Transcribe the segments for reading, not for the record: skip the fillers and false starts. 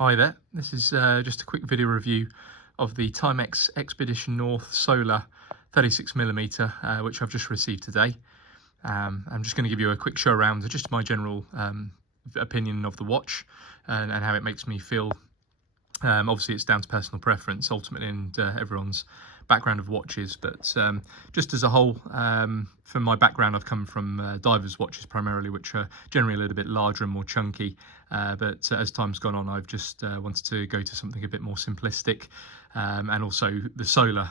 Hi there, this is just a quick video review of the Timex Expedition North Solar 36mm, which I've just received today. I'm just going to give you a quick show around, just my general opinion of the watch and how it makes me feel. Obviously it's down to personal preference ultimately, and everyone's background of watches, but just as a whole, from my background, I've come from divers watches primarily, which are generally a little bit larger and more chunky, but as time's gone on, I've just wanted to go to something a bit more simplistic, and also the solar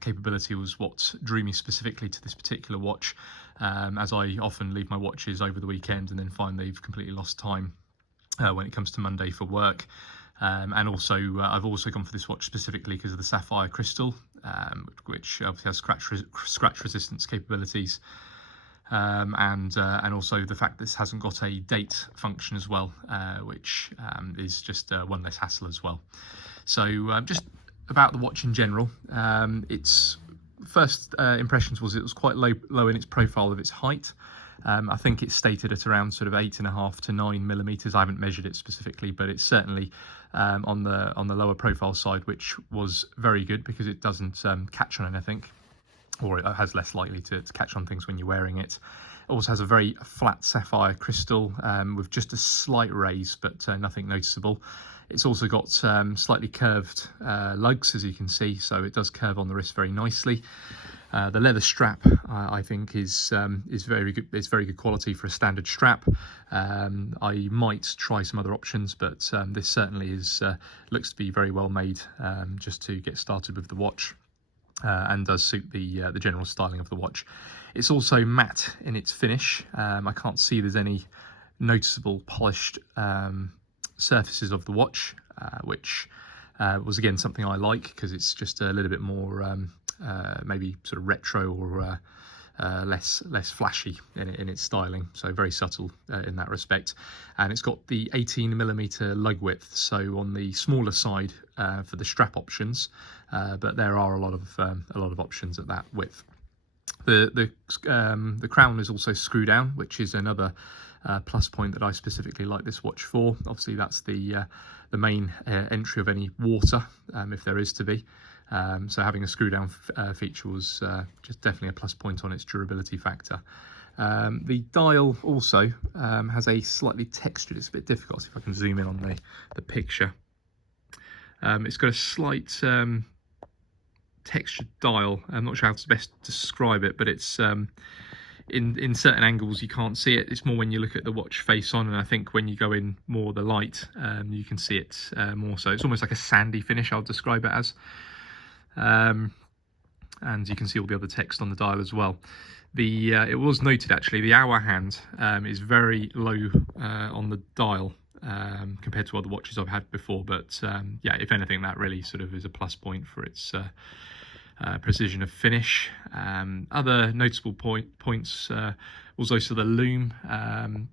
capability was what drew me specifically to this particular watch, as I often leave my watches over the weekend and then find they've completely lost time when it comes to Monday for work. And also I've also gone for this watch specifically because of the sapphire crystal, which obviously has scratch resistance capabilities, and also the fact this hasn't got a date function as well, which is just one less hassle as well. So just about the watch in general, its first impressions was it was quite low in its profile of its height. I think it's stated at around sort of 8.5 to 9mm. I haven't measured it specifically, but it's certainly on the lower profile side, which was very good because it doesn't catch on anything, or it has less likely to catch on things when you're wearing it. It also has a very flat sapphire crystal with just a slight raise, but nothing noticeable. It's also got slightly curved lugs, as you can see, so it does curve on the wrist very nicely. The leather strap, I think, is very good. It's very good quality for a standard strap. I might try some other options, but this certainly looks to be very well made, just to get started with the watch, and does suit the general styling of the watch. It's also matte in its finish. I can't see there's any noticeable polished surfaces of the watch, which was again something I like because it's just a little bit more maybe sort of retro, or less flashy in its styling, so very subtle in that respect. And it's got the 18mm lug width, so on the smaller side for the strap options, but there are a lot of options at that width. The crown is also screw down, which is another plus point that I specifically like this watch for. Obviously that's the main entry of any water, if there is to be. So having a screw down feature was just definitely a plus point on its durability factor. The dial also has a slightly textured, it's a bit difficult, see if I can zoom in on the picture. It's got a slight textured dial. I'm not sure how to best describe it, but it's in certain angles you can't see it. It's more when you look at the watch face on, and I think when you go in more the light, you can see it more. So it's almost like a sandy finish, I'll describe it as. And you can see all the other text on the dial as well. It was noted actually the hour hand is very low on the dial compared to other watches I've had before, but yeah, if anything, that really sort of is a plus point for its precision of finish. Other noticeable points was also the lume.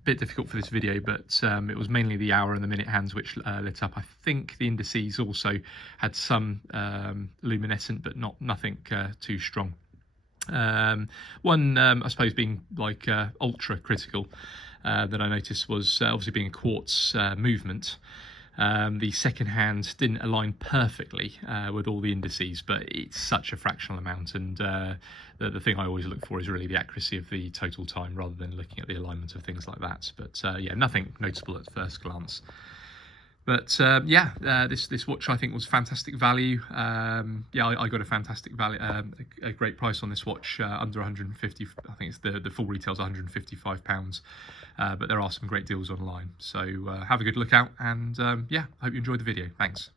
Bit difficult for this video, but it was mainly the hour and the minute hands which lit up. I think the indices also had some luminescent, but nothing too strong. One I suppose being like ultra critical that I noticed was obviously being a quartz movement. The second hand didn't align perfectly with all the indices, but it's such a fractional amount, and the thing I always look for is really the accuracy of the total time rather than looking at the alignment of things like that. But yeah, nothing noticeable at first glance. But yeah, this watch I think was fantastic value. Yeah, I got a fantastic value, a great price on this watch, under 150. I think it's the full retail's 155 pounds, but there are some great deals online. So have a good look out, and yeah, I hope you enjoyed the video. Thanks.